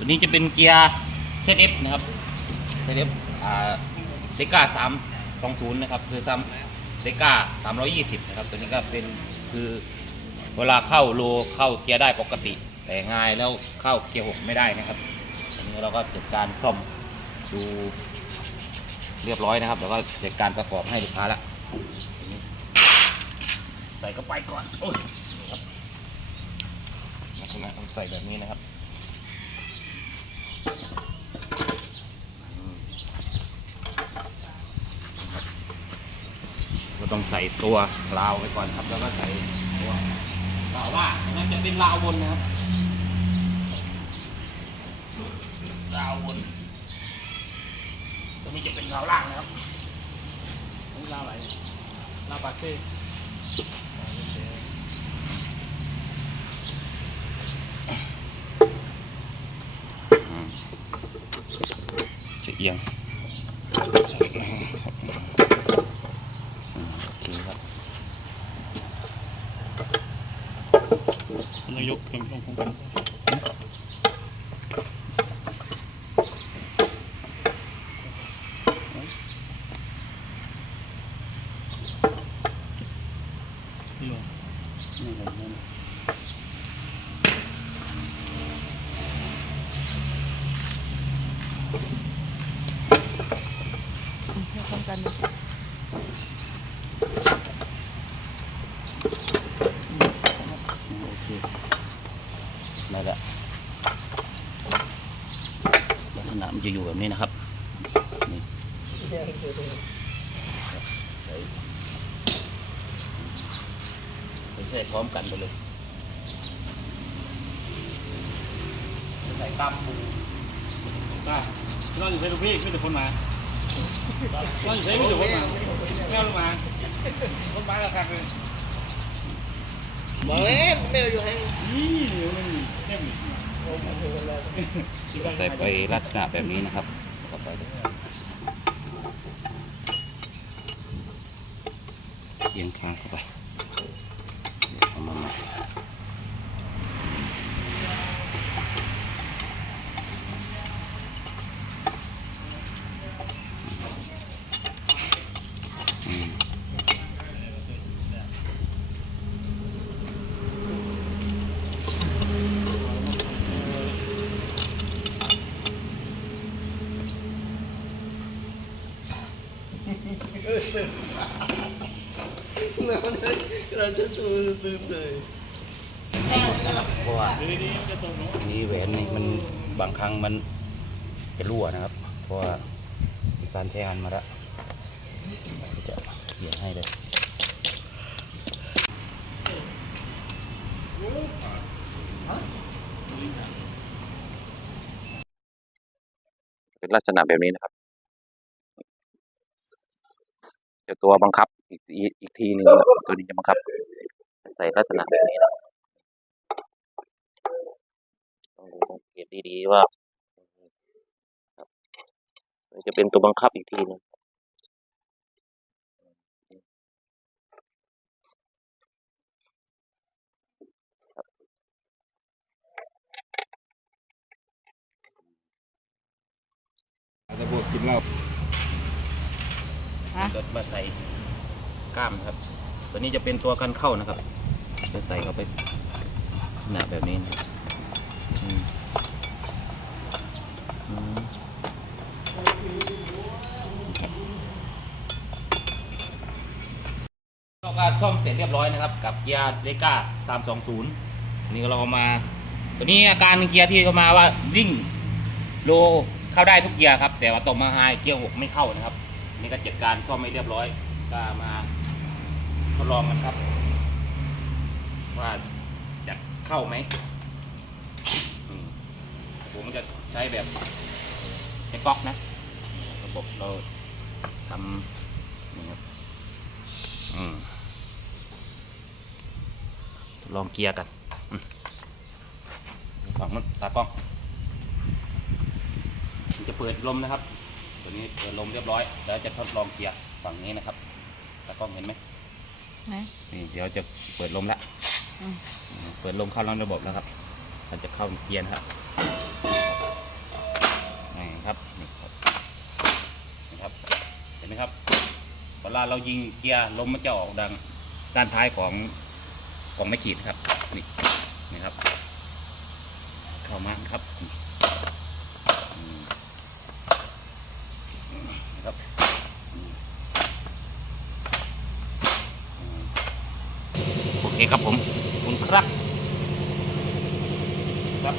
ตัวนี้จะเป็นเกียร์เซตเอฟนะครับเซตเอฟอ่าเดก้าสามสองศูนย์นะครับ คือซ้ำเดก้าสามร้อยยี่สิบนะครับ ตัวนี้ก็เป็นคือเวลาเข้าโลเข้าเกียร์ได้ปกติ แต่ง่ายแล้วเข้าเกียร์หกไม่ได้นะครับอันนี้เราก็จัดการซ่อมดูเรียบร้อยนะครับ แล้วก็จัดการประกอบให้ลูกค้าละใส่เข้าไปก่อนโอ้ยครับลักษณะต้องใส่แบบนี้นะครับ ก็ต้องใส่ตัวราวไว้ก่อนครับ แล้วก็ใส่ตัวราว่านั่นจะเป็นราวบนนะครับราวบนตัวนี้จะเป็นราวล่างนะครับนี่ลาวอะไรลาวปากเซ่ จะเอียงอืมโอเคครับนายกยังต้องคงกันนี่เหรอนี่ผมนั่นให้พร้ กันนะโอเคได้ละลักษณะมันจะอยู่แบบนี้นะครับนี่ใส่ไม่ใช่พร้อมกันไปเลยใส่ตามปูได้เราอยู่ใช้ลูกพี่ไม่แต่คนมา เราอยู่ใช้ไม่ถูกมาแม่ลงมาคนมาแล้วครับเลยบอกเล่นไม่อยู่ให้นี่มันเต็มใส่ไปลักษณะแบบนี้นะครับต่อไปเลยเอียงคางเข้าไปเอามาใหม่อืม เราจะสูลืมเลยนะครับเพราะว่าดีๆจะตรงเนาะนี่แหวนนี่มันบางครั้งมันจะรั่วนะครับ เพราะว่ามีการใช้งานมาแล้วจะเขียนให้เลยเป็นลักษณะแบบนี้นะครับ เดี๋ยวตัวบังคับอีกอีกอีกทีหนึงตัวนี้จะบังคับ ใส่ลักษณะแบบนี้นะต้องดูสังเกตดีๆว่ามันจะเป็นตัวบังคับอีกทีหนึงจะบวกกินเหล้า ฮะ ก็มาใส่กล้ามครับ ตัวนี้จะเป็นตัวกันเข้านะครับ จะใส่เข้าไปหนาแบบนี้นะอืมอืมเราก็ซ่อมเสร็จเรียบร้อยนะครับ กับเกียร์เลก้า320อันนี้ก็เราเอามา ตัวนี้อาการเกียร์ที่เข้ามาว่าวิ่งโลเข้าได้ทุกเกียร์ครับ แต่ว่าตกมาไฮเกียร์หกไม่เข้านะครับ นี่ก็จัดการซ่อมไม่เรียบร้อย ก็มาทดลองกันครับ ว่าจะเข้าไหมผมจะใช้แบบใช้ก๊อกนะ ระบบเราทำนี่ครับทดลองเกียร์กันฝั่งนั้นตากล้องจะเปิดลมนะครับ ตัวนี้เปิดลมเรียบร้อยแล้วจะทดลองเกียร์ฝั่งนี้นะครับตากล้องเห็นไหมนี่เดี๋ยวจะเปิดลมแล้วเปิดลมเข้าระบบแล้วครับมันจะเข้าเกียร์ครับนี่ครับนี่ครับเห็นไหมครับเวลาเรายิงเกียร์ลมมันจะออกดังด้านท้ายของของไม่ขีดนะครับนี่นะครับ เข้ามาครับ เคครับผมคุณครับครับ